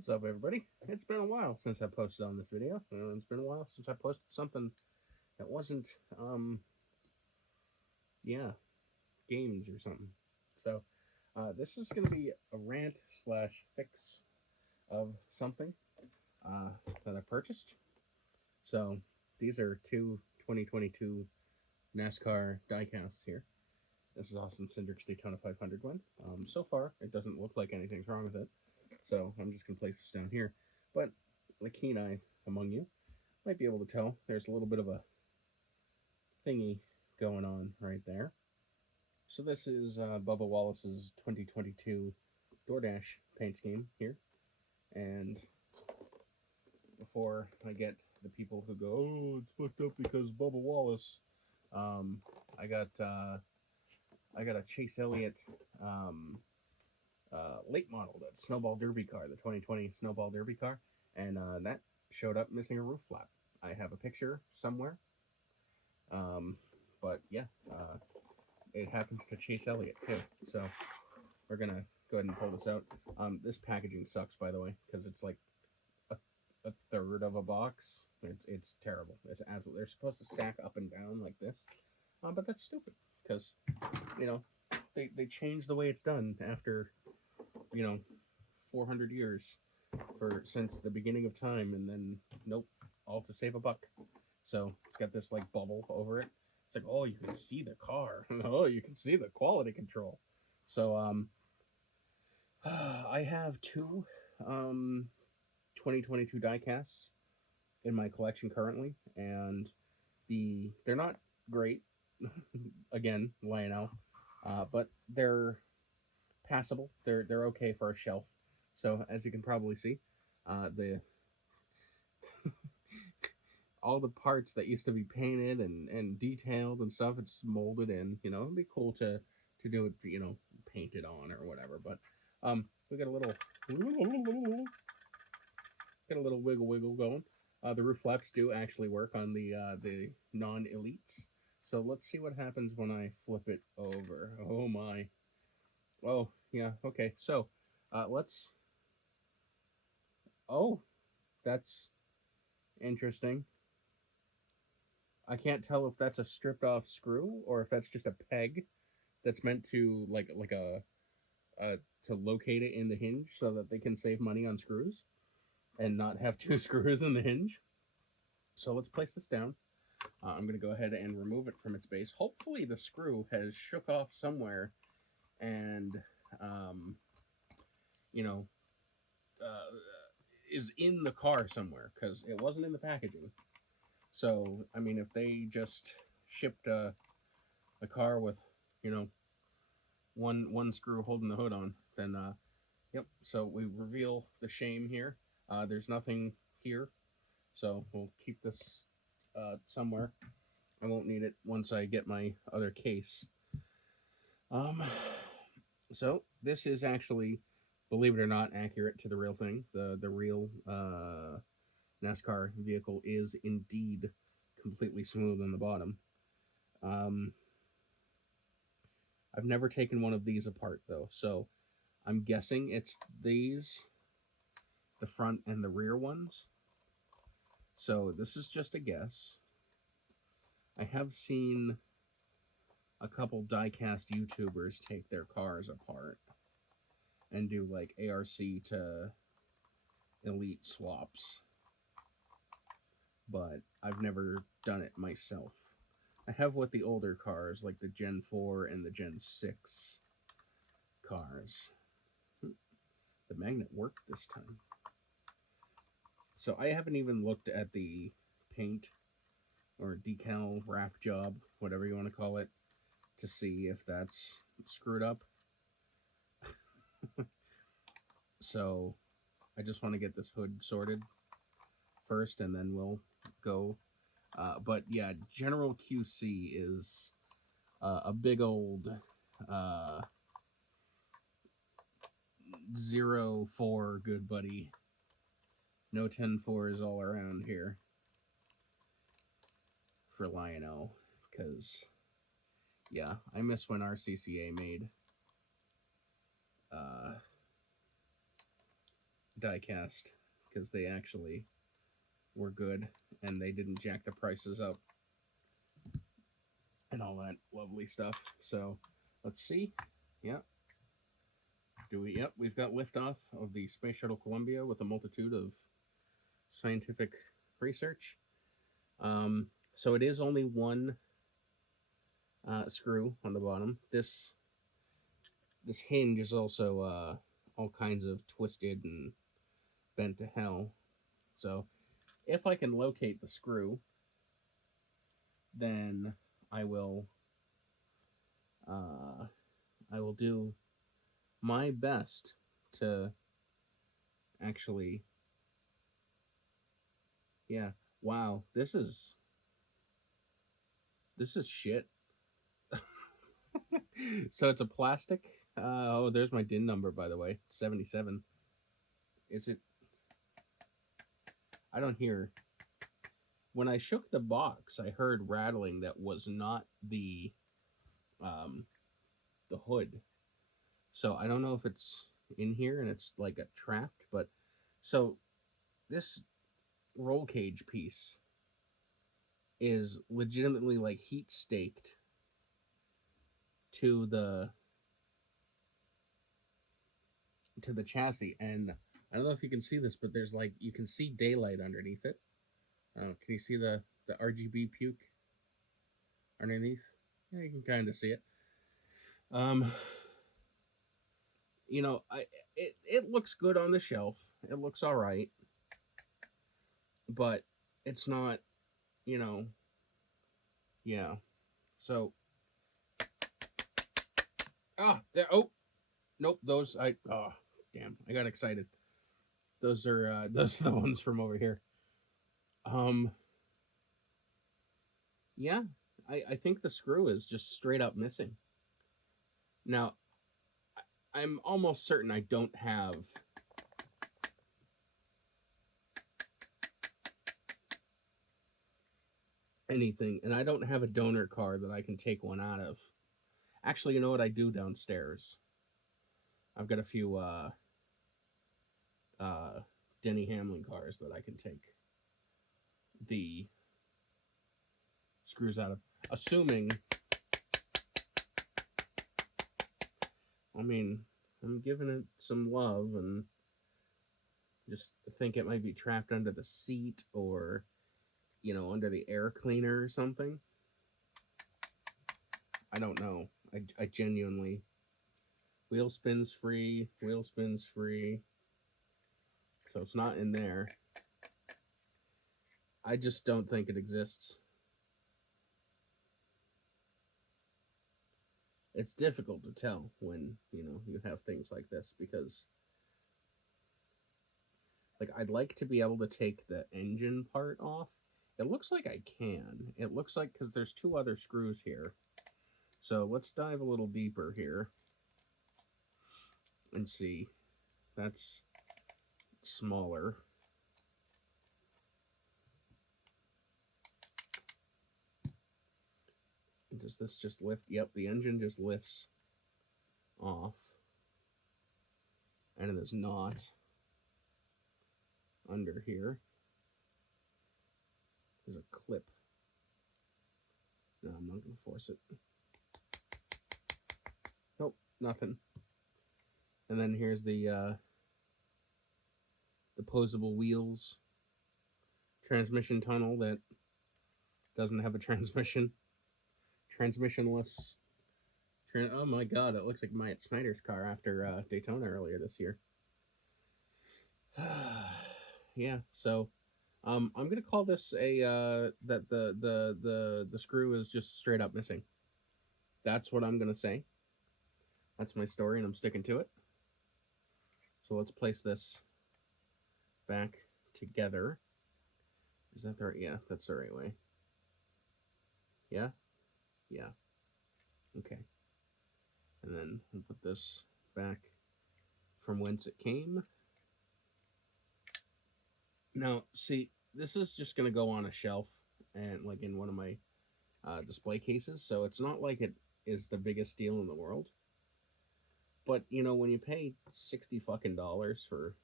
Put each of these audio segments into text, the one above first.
What's up, everybody? It's been a while since I posted on this video. It's been a while since I posted something that wasn't, yeah, games or something. So, this is going to be a rant slash fix of something that I purchased. So, these are two 2022 NASCAR diecasts here. This is Austin Cindric's Daytona 500 one. So far, it doesn't look like anything's wrong with it. So I'm just going to place this down here. But the keen eye among you might be able to tell there's a little bit of a thingy going on right there. So this is Bubba Wallace's 2022 DoorDash paint scheme here. And before I get the people who go, oh, it's fucked up because Bubba Wallace, I got a Chase Elliott late model, that Snowball Derby car, the 2020 Snowball Derby car, and that showed up missing a roof flap. I have a picture somewhere, but yeah, it happens to Chase Elliott too. So we're gonna go ahead and pull this out. This packaging sucks, by the way, because it's like a third of a box. It's terrible. It's absolutely. They're supposed to stack up and down like this, but that's stupid because they changed the way it's done after 400 years since the beginning of time, and then nope, all to save a buck. So it's got this like bubble over it. It's like, oh, you can see the car. Oh, you can see the quality control. So I have two 2022 diecasts in my collection currently, and they're not great. Again, Lionel, but they're passable. They're okay for a shelf. So as you can probably see, the all the parts that used to be painted and detailed and stuff, it's molded in. It'd be cool to do it, paint it on or whatever. But we got a little wiggle going. The roof flaps do actually work on the non-elites. So let's see what happens when I flip it over. Oh my. Oh yeah. Okay. So let's. Oh, that's interesting. I can't tell if that's a stripped off screw or if that's just a peg that's meant to like to locate it in the hinge so that they can save money on screws and not have two screws in the hinge. So let's place this down. I'm going to go ahead and remove it from its base. Hopefully the screw has shook off somewhere and is in the car somewhere, because it wasn't in the packaging. So, I mean, if they just shipped a car with, one screw holding the hood on, then, yep. So we reveal the shame here. There's nothing here, so we'll keep this somewhere. I won't need it once I get my other case. So this is actually, believe it or not, accurate to the real thing. The real NASCAR vehicle is indeed completely smooth on the bottom. I've never taken one of these apart though, so I'm guessing it's these, the front and the rear ones. So this is just a guess. I have seen a couple diecast YouTubers take their cars apart and do like ARC to elite swaps, but I've never done it myself. I have with the older cars, like the Gen 4 and the Gen 6 cars. The magnet worked this time. So I haven't even looked at the paint or decal wrap job, whatever you want to call it, to see if that's screwed up. So I just want to get this hood sorted first, and then we'll go. But yeah, General QC is a big old 0-4 good buddy. No 10-4s all around here for Lionel, because yeah, I miss when RCCA made Diecast because they actually were good and they didn't jack the prices up and all that lovely stuff. So let's see. Yep. Yep, we've got liftoff of the Space Shuttle Columbia with a multitude of scientific research. So it is only one screw on the bottom. This hinge is also all kinds of twisted and bent to hell. So if I can locate the screw, then I will do my best to actually, yeah. Wow, this is shit. So it's a plastic. Oh, there's my DIN number, by the way, 77. Is it? I don't hear. When I shook the box, I heard rattling that was not the hood. So I don't know if it's in here and it's like a trapped, but so this roll cage piece is legitimately like heat staked to the chassis, and I don't know if you can see this, but there's like, you can see daylight underneath it. Can you see the RGB puke underneath? Yeah, you can kind of see it. You know, it looks good on the shelf. It looks all right, but it's not, you know, yeah. So, there. Oh, nope. Those oh, damn! I got excited. Those are the ones from over here. Yeah, I think the screw is just straight up missing. Now, I'm almost certain I don't have anything, and I don't have a donor car that I can take one out of. Actually, you know what I do downstairs? I've got a few Denny Hamlin cars that I can take the screws out of. Assuming, I mean, I'm giving it some love and just think it might be trapped under the seat or, you know, under the air cleaner or something. I don't know. I genuinely... Wheel spins free. So it's not in there. I just don't think it exists. It's difficult to tell when, you know, you have things like this, because like, I'd like to be able to take the engine part off. It looks like I can. It looks like, because there's two other screws here. So let's dive a little deeper here and see. That's smaller. Does this just lift? Yep, the engine just lifts off. And there's not under here. There's a clip. No, I'm not going to force it. Nope, nothing. And then here's the posable wheels. Transmission tunnel that doesn't have a transmission. Transmissionless. Oh my god, it looks like Myatt Snyder's car after Daytona earlier this year. Yeah, so I'm gonna call this a that the screw is just straight up missing. That's what I'm gonna say. That's my story, and I'm sticking to it. So let's place this back together. Is that the right? Yeah, that's the right way. Yeah, yeah. Okay. And then we'll put this back from whence it came. Now, see, this is just going to go on a shelf and like in one of my display cases, so it's not like it is the biggest deal in the world. But, you know, when you pay $60 fucking for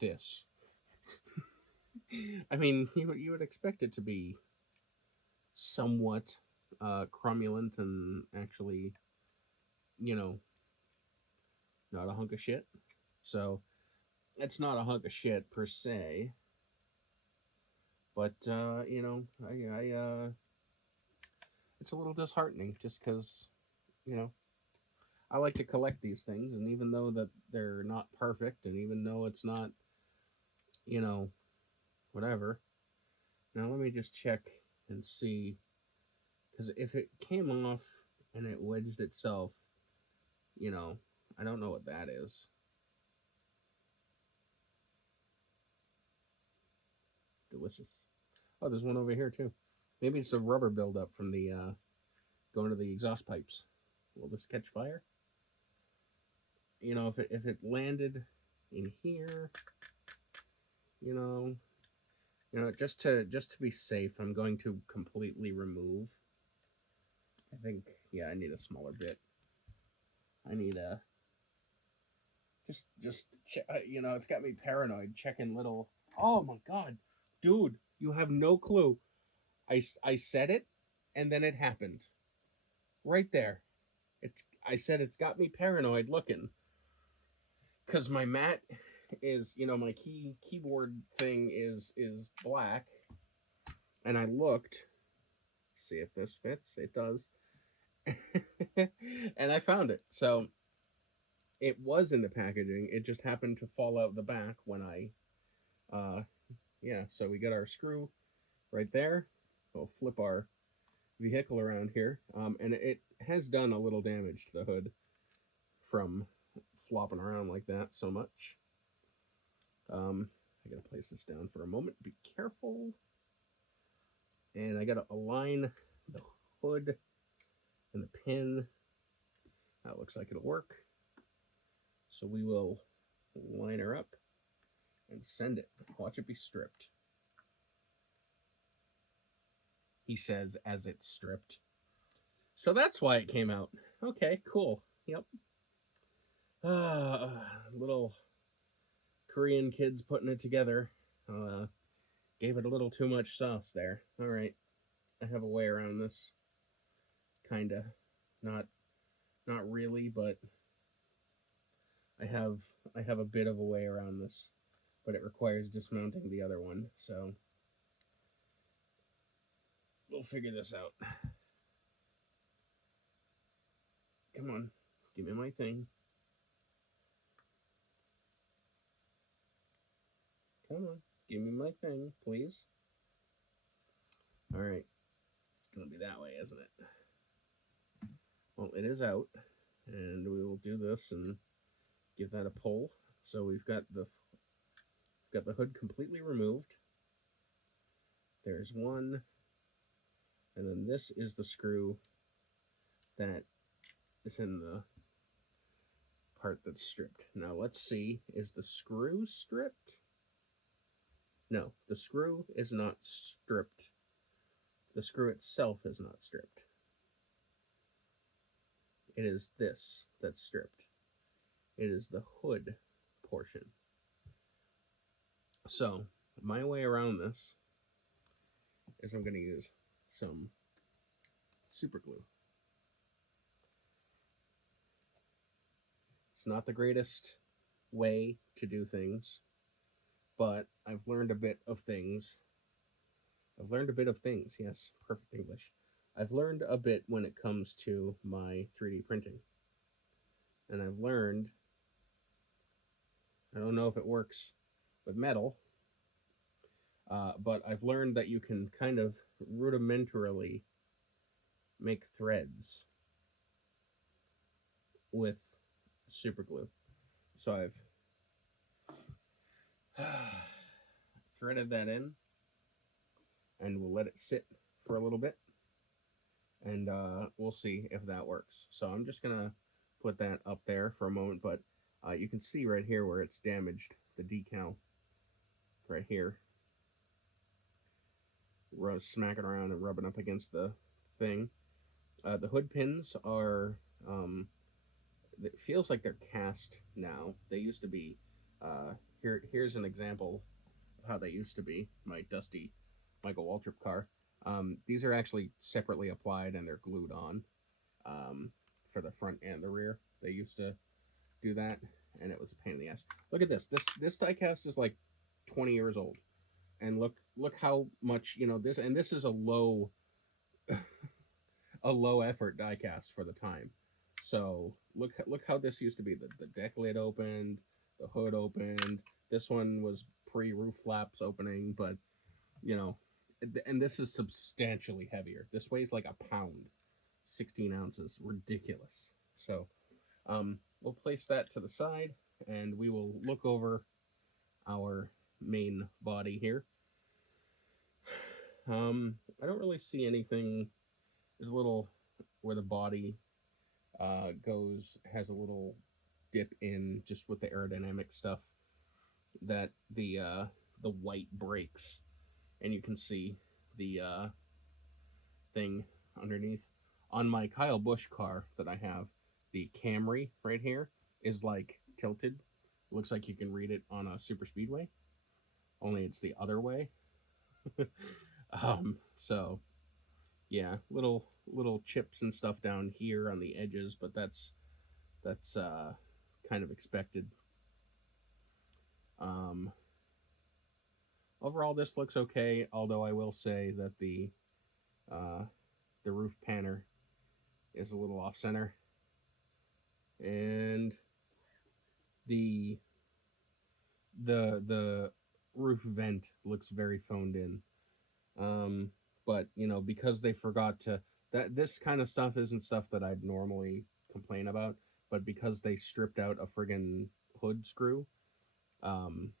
this. I mean, you would expect it to be somewhat cromulent and actually, you know, not a hunk of shit. So it's not a hunk of shit per se, but you know, it's a little disheartening just because, you know, I like to collect these things, and even though that they're not perfect, and even though it's not, you know, whatever. Now let me just check and see, because if it came off and it wedged itself, you know, I don't know what that is. Delicious. Oh, there's one over here too. Maybe it's a rubber buildup from the going to the exhaust pipes. Will this catch fire? You know, if it landed in here, you know, just to be safe, I'm going to completely remove. I think, yeah, I need a smaller bit. I need a you know, it's got me paranoid checking little. Oh my god, dude, you have no clue. I said it, and then it happened right there. I said it's got me paranoid looking, because my mat is, you know, my keyboard thing is black, and I looked, see if this fits. It does. And I found it. So it was in the packaging. It just happened to fall out the back when I yeah, so we got our screw right there. We'll flip our vehicle around here. And it has done a little damage to the hood from flopping around like that so much. I gotta place this down for a moment. Be careful. And I gotta align the hood and the pin. That looks like it'll work. So we will line her up and send it. Watch it be stripped. He says as it's stripped. So that's why it came out. Okay, cool. Yep. Little Korean kids putting it together. Gave it a little too much sauce there. All right, I have a way around this. Kinda, not really, but I have a bit of a way around this, but it requires dismounting the other one. So we'll figure this out. Come on, give me my thing. Come on, give me my thing, please. All right, it's gonna be that way, isn't it? Well, it is out, and we will do this and give that a pull. So we've got the hood completely removed. There's one, and then this is the screw that is in the part that's stripped. Now let's see, is the screw stripped? No, the screw is not stripped. The screw itself is not stripped. It is this that's stripped. It is the hood portion. So my way around this is I'm going to use some super glue. It's not the greatest way to do things, but I've learned a bit of things. Yes, perfect English. I've learned a bit when it comes to my 3D printing. And I've learned, I don't know if it works with metal, but I've learned that you can kind of rudimentarily make threads with super glue. So I've threaded that in, and we'll let it sit for a little bit, and we'll see if that works. So I'm just gonna put that up there for a moment, but you can see right here where it's damaged, the decal right here, smacking around and rubbing up against the thing. The hood pins are it feels like they're cast now. They used to be. Here's an example of how they used to be. My dusty Michael Waltrip car. These are actually separately applied and they're glued on for the front and the rear. They used to do that, and it was a pain in the ass. Look at this. This diecast is like 20 years old, and look how much this. And this is a low effort diecast for the time. So look how this used to be. The deck lid opened, the hood opened. This one was pre roof flaps opening, but you know, and this is substantially heavier. This weighs like a pound, 16 ounces. Ridiculous. So we'll place that to the side, and we will look over our main body here. I don't really see anything. There's a little where the body goes, has a little dip in just with the aerodynamic stuff that the white breaks, and you can see the thing underneath. On my Kyle Busch car that I have, the Camry right here is like tilted. It looks like you can read it on a super speedway, only it's the other way. So yeah, little chips and stuff down here on the edges, but that's kind of expected. Overall, this looks okay, although I will say that the roof panner is a little off center, and the roof vent looks very phoned in. But because they forgot to, that this kind of stuff isn't stuff that I'd normally complain about, but because they stripped out a friggin' hood screw, I'm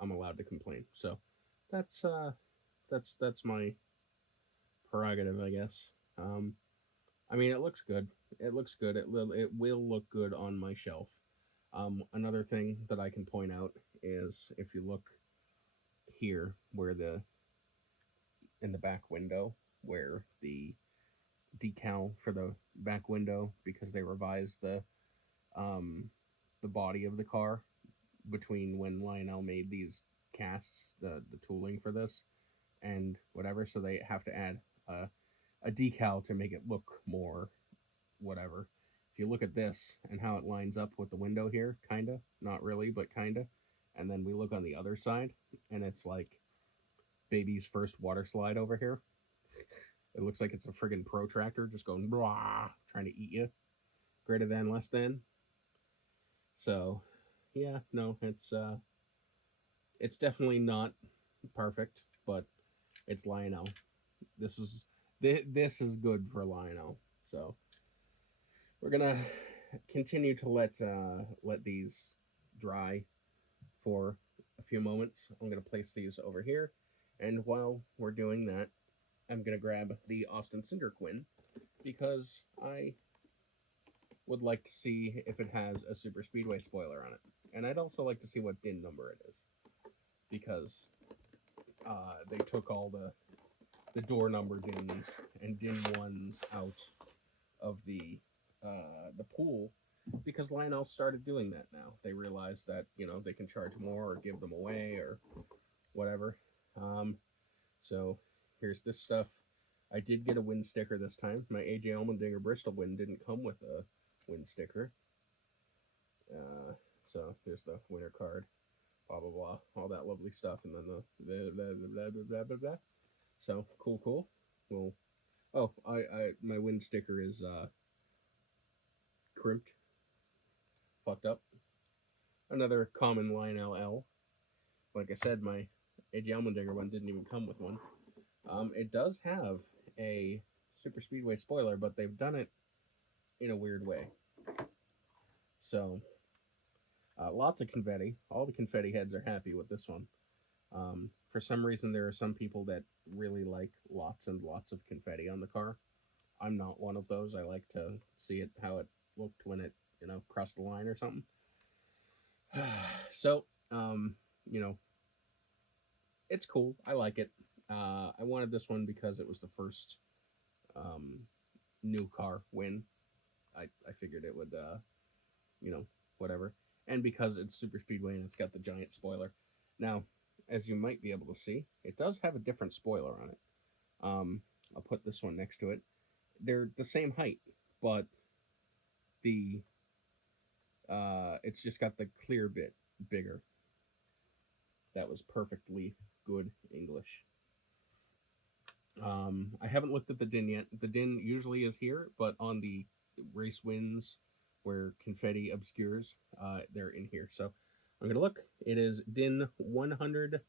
allowed to complain. So that's my prerogative, I guess. I mean, it looks good. It looks good. It will look good on my shelf. Another thing that I can point out is if you look here, where in the back window, where the decal for the back window, because they revised the body of the car between when Lionel made these casts, the tooling for this and whatever, so they have to add a decal to make it look more whatever. If you look at this and how it lines up with the window here, kinda, not really, but kinda, and then we look on the other side, and it's like baby's first water slide over here. It looks like it's a friggin' protractor just going blah, trying to eat you. Greater than, less than. So, yeah, no, it's definitely not perfect, but it's Lionel. This is good for Lionel. So we're gonna continue to let these dry for a few moments. I'm gonna place these over here, and while we're doing that, I'm gonna grab the Austin Cinderquin because I would like to see if it has a super speedway spoiler on it, and I'd also like to see what DIN number it is, because they took all the door number DINs and DIN 1s out of the pool, because Lionel started doing that now. They realized that they can charge more or give them away or whatever. So here's this stuff. I did get a win sticker this time. My AJ Allmendinger Bristol win didn't come with a win sticker. So there's the winner card, blah blah blah, all that lovely stuff, and then the blah blah blah blah blah blah. So cool. Well, my win sticker is crimped, fucked up. Another common Lionel L. Like I said, my AJ Allmendinger one didn't even come with one. It does have a super speedway spoiler, but they've done it in a weird way. So lots of confetti. All the confetti heads are happy with this one. For some reason, there are some people that really like lots and lots of confetti on the car. I'm not one of those. I like to see it how it looked when it crossed the line or something. So it's cool. I like it. I wanted this one because it was the first new car win I figured it would, you know, whatever. And because it's super speedway and it's got the giant spoiler. Now, as you might be able to see, it does have a different spoiler on it. I'll put this one next to it. They're the same height, but the it's just got the clear bit bigger. That was perfectly good English. I haven't looked at the din yet. The din usually is here, but on the race wins where confetti obscures, they're in here. So I'm going to look. It is din 100.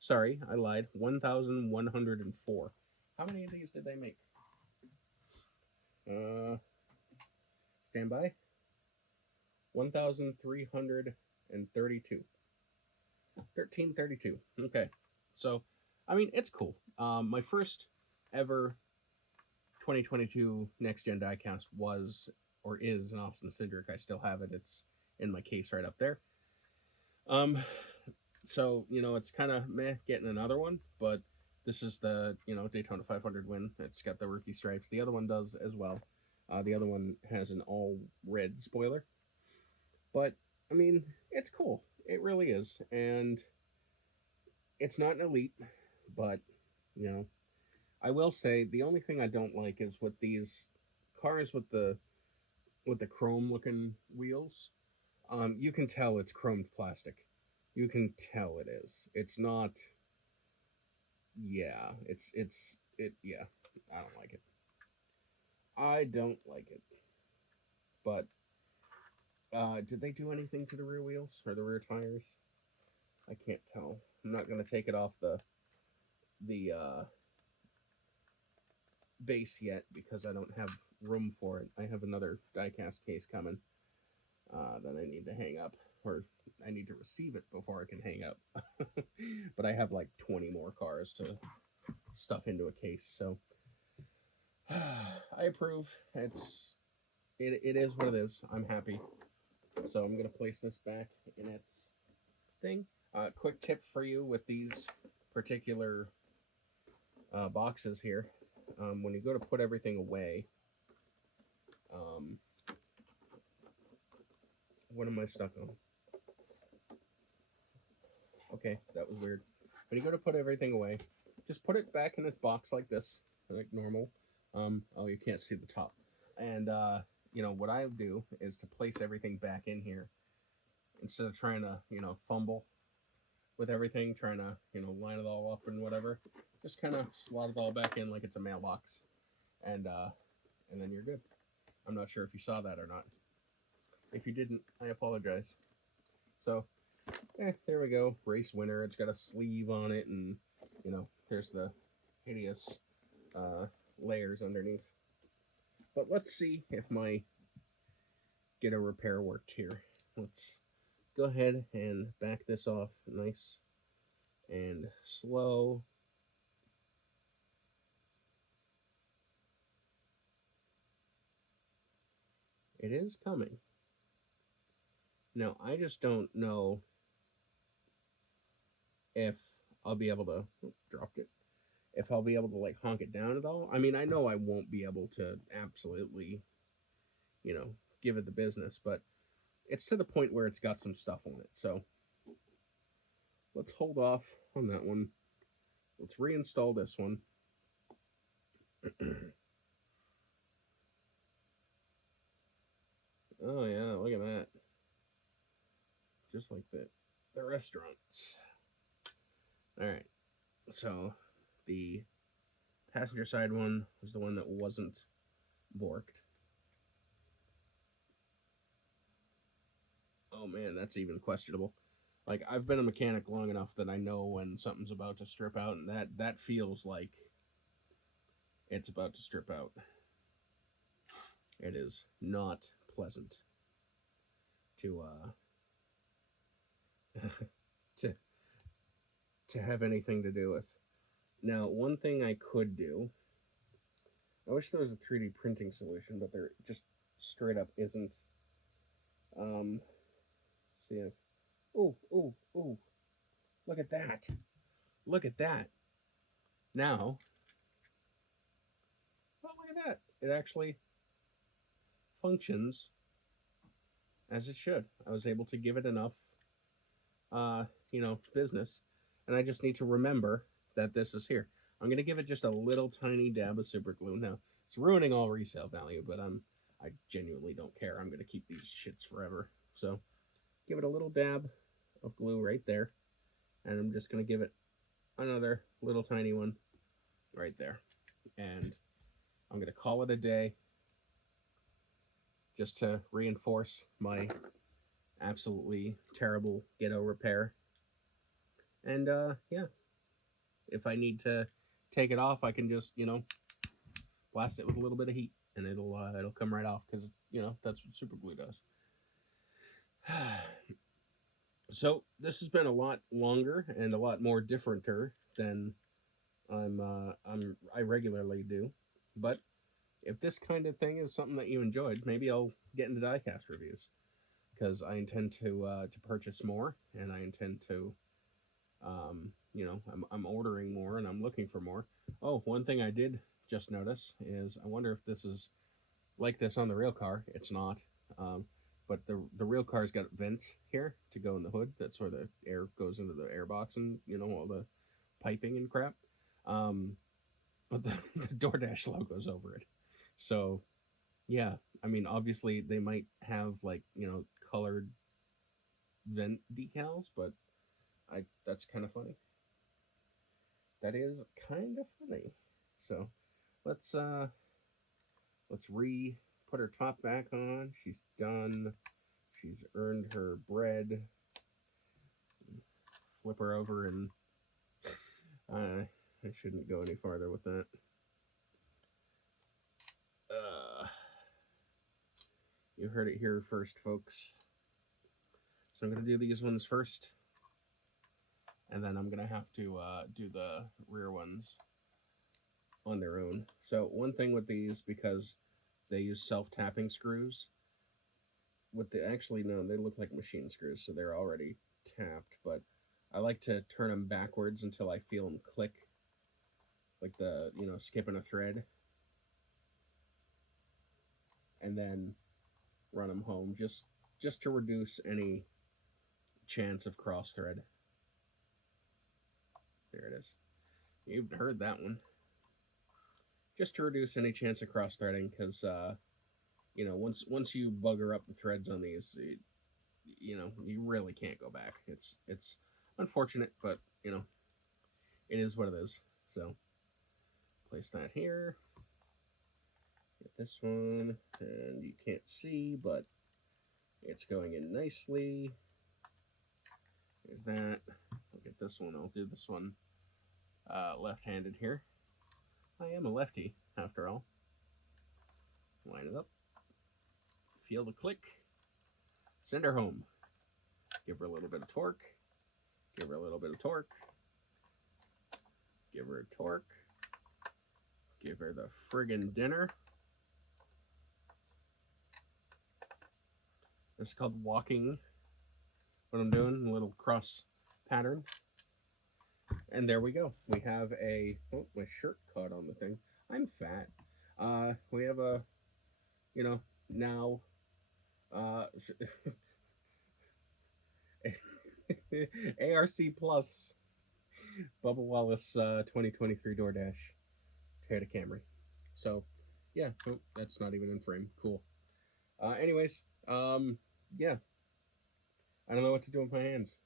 Sorry, I lied. 1,104. How many of these did they make? Stand by. 1,332. 1332. Okay. So, I mean, it's cool. My first ever 2022 Next Gen Diecast was or is an Austin Cindric. I still have it. It's in my case right up there. So, you know, it's kind of meh getting another one, but this is the, you know, Daytona 500 win. It's got the rookie stripes. The other one does as well. The other one has an all red spoiler. But, I mean, it's cool. It really is. And it's not an elite, but, you know, I will say the only thing I don't like is with these cars with the chrome looking wheels. You can tell it's chromed plastic. You can tell it is. It's not. Yeah, yeah. I don't like it. I don't like it. But did they do anything to the rear wheels or the rear tires? I can't tell. I'm not gonna take it off the base yet because I don't have room for it. I have another diecast case coming that I need to hang up, or I need to receive it before I can hang up. But I have like 20 more cars to stuff into a case, so I approve. It is what it is. I'm happy. So I'm gonna place this back in its thing. Quick tip for you with these particular boxes here. When you go to put everything away, what am I stuck on? Okay, that was weird. When you go to put everything away, just put it back in its box like this, like normal. Oh, you can't see the top. And, you know, what I do is to place everything back in here instead of trying to, you know, fumble with everything, trying to, you know, line it all up and whatever. Just kind of slot it all back in like it's a mailbox. And then you're good. I'm not sure if you saw that or not. If you didn't, I apologize. So, there we go. Race winner. It's got a sleeve on it, and, you know, there's the hideous layers underneath. But let's see if my get a repair worked here. Let's go ahead and back this off nice and slow. It is coming. Now, I just don't know if I'll be able to dropped it. If I'll be able to like honk it down at all. I mean, I know I won't be able to absolutely, you know, give it the business, but it's to the point where it's got some stuff on it. So let's hold off on that one. Let's reinstall this one. Oh yeah, look at that. Just like the restaurants. Alright. So the passenger side one was the one that wasn't borked. Oh man, that's even questionable. Like, I've been a mechanic long enough that I know when something's about to strip out, and that feels like it's about to strip out. It is not pleasant to to have anything to do with. Now, one thing I could do, I wish there was a 3D printing solution, but there just straight up isn't. See if, oh, look at that. Look at that. Now, oh, look at that. It actually functions as it should. I was able to give it enough, business, and I just need to remember that this is here. I'm gonna give it just a little tiny dab of super glue. Now it's ruining all resale value, but I genuinely don't care. I'm gonna keep these shits forever. So give it a little dab of glue right there, and I'm just gonna give it another little tiny one right there, and I'm gonna call it a day, just to reinforce my absolutely terrible ghetto repair. And yeah, if I need to take it off, I can just blast it with a little bit of heat, and it'll come right off, because that's what super glue does. So this has been a lot longer and a lot more differenter than I regularly do, but if this kind of thing is something that you enjoyed, maybe I'll get into diecast reviews, because I intend to purchase more, and I intend to I'm ordering more, and I'm looking for more. Oh, one thing I did just notice is, I wonder if this is like this on the real car. It's not. But the real car's got vents here to go in the hood. That's where the air goes into the airbox, and all the piping and crap. But the DoorDash logo's over it. So yeah, I mean, obviously they might have like colored vent decals, but that's kind of funny. That is kind of funny. So let's put her top back on. She's done. She's earned her bread. Flip her over, and I shouldn't go any farther with that. You heard it here first, folks. So I'm gonna do these ones first, and then I'm gonna have to do the rear ones on their own. So one thing with these, because they use self-tapping screws, actually no, they look like machine screws, so they're already tapped, but I like to turn them backwards until I feel them click, like skipping a thread, and then run them home, just to reduce any chance of cross thread. There it is. You've heard that one. Just to reduce any chance of cross threading, because once you bugger up the threads on these, you really can't go back. It's unfortunate, but it is what it is. So place that here. Get this one, and you can't see, but it's going in nicely. There's that. I'll get this one. I'll do this one left-handed here. I am a lefty, after all. Line it up. Feel the click. Send her home. Give her a little bit of torque. Give her a little bit of torque. Give her a torque. Give her the friggin' dinner. This is called walking. What I'm doing, a little cross pattern. And there we go. We have oh, my shirt caught on the thing. I'm fat. We have a, now, ARC Plus Bubba Wallace 2023 DoorDash Toyota Camry. So, yeah, oh, that's not even in frame. Cool. Anyways, yeah. I don't know what to do with my hands.